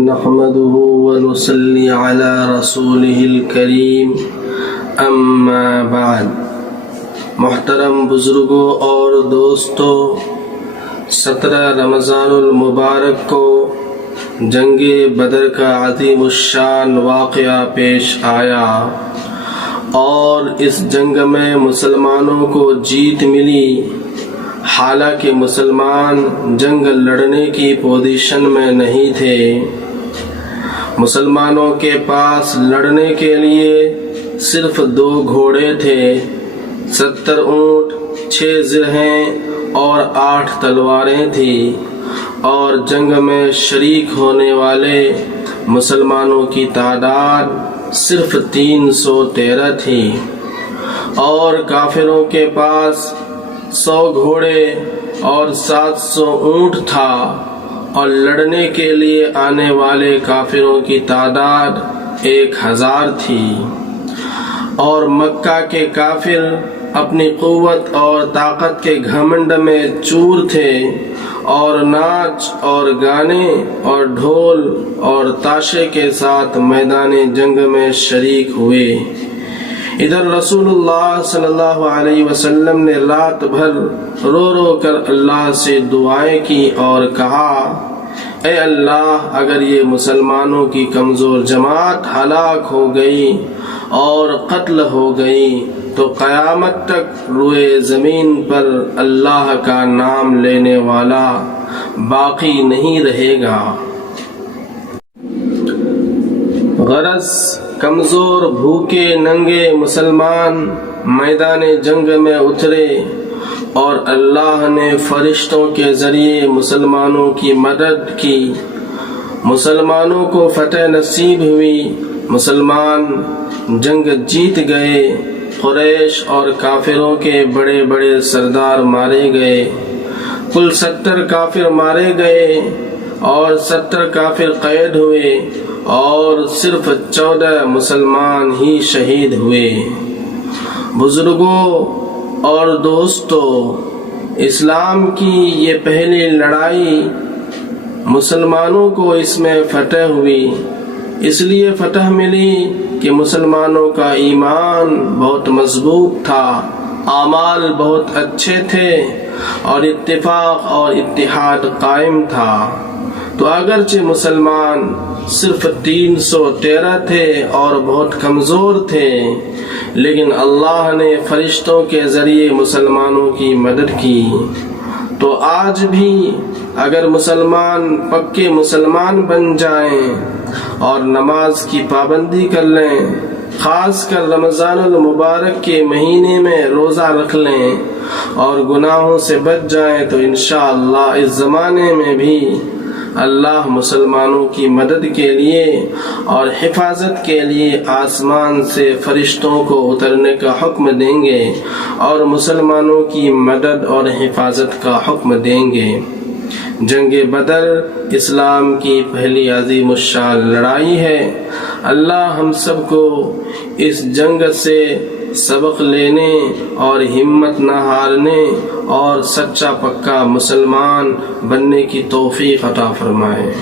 نحمده ونصلي على رسوله الكريم اما بعد۔ محترم بزرگوں اور دوستوں، 17 رمضان المبارک کو جنگ بدر کا عظیم الشان واقعہ پیش آیا اور اس جنگ میں مسلمانوں کو جیت ملی۔ حالانکہ مسلمان جنگ لڑنے کی پوزیشن میں نہیں تھے۔ مسلمانوں کے پاس لڑنے کے لیے صرف 2 گھوڑے تھے، 70 اونٹ، 6 زرہیں اور 8 تلواریں تھیں، اور جنگ میں شریک ہونے والے مسلمانوں کی تعداد صرف 313 تھی، اور کافروں کے پاس 100 گھوڑے اور 700 اونٹ تھا، اور لڑنے کے لیے آنے والے کافروں کی تعداد 1000 تھی۔ اور مکہ کے کافر اپنی قوت اور طاقت کے گھمنڈ میں چور تھے، اور ناچ اور گانے اور ڈھول اور تاشے کے ساتھ میدان جنگ میں شریک ہوئے۔ ادھر رسول اللہ صلی اللہ علیہ وسلم نے رات بھر رو رو کر اللہ سے دعائیں کی اور کہا، اے اللہ، اگر یہ مسلمانوں کی کمزور جماعت ہلاک ہو گئی اور قتل ہو گئی تو قیامت تک روئے زمین پر اللہ کا نام لینے والا باقی نہیں رہے گا۔ غرض کمزور، بھوکے، ننگے مسلمان میدان جنگ میں اترے، اور اللہ نے فرشتوں کے ذریعے مسلمانوں کی مدد کی۔ مسلمانوں کو فتح نصیب ہوئی، مسلمان جنگ جیت گئے۔ قریش اور کافروں کے بڑے بڑے سردار مارے گئے۔ کل 70 کافر مارے گئے اور 70 کافر قید ہوئے، اور صرف 14 مسلمان ہی شہید ہوئے۔ بزرگوں اور دوستوں، اسلام کی یہ پہلی لڑائی، مسلمانوں کو اس میں فتح ہوئی۔ اس لیے فتح ملی کہ مسلمانوں کا ایمان بہت مضبوط تھا، اعمال بہت اچھے تھے، اور اتفاق اور اتحاد قائم تھا۔ تو اگرچہ مسلمان صرف 313 تھے اور بہت کمزور تھے، لیکن اللہ نے فرشتوں کے ذریعے مسلمانوں کی مدد کی۔ تو آج بھی اگر مسلمان پکے مسلمان بن جائیں اور نماز کی پابندی کر لیں، خاص کر رمضان المبارک کے مہینے میں روزہ رکھ لیں اور گناہوں سے بچ جائیں، تو انشاءاللہ اس زمانے میں بھی اللہ مسلمانوں کی مدد کے لیے اور حفاظت کے لیے آسمان سے فرشتوں کو اترنے کا حکم دیں گے، اور مسلمانوں کی مدد اور حفاظت کا حکم دیں گے۔ جنگ بدر اسلام کی پہلی عظیم الشان لڑائی ہے۔ اللہ ہم سب کو اس جنگ سے سبق لینے اور ہمت نہ ہارنے اور سچا پکا مسلمان بننے کی توفیق عطا فرمائے۔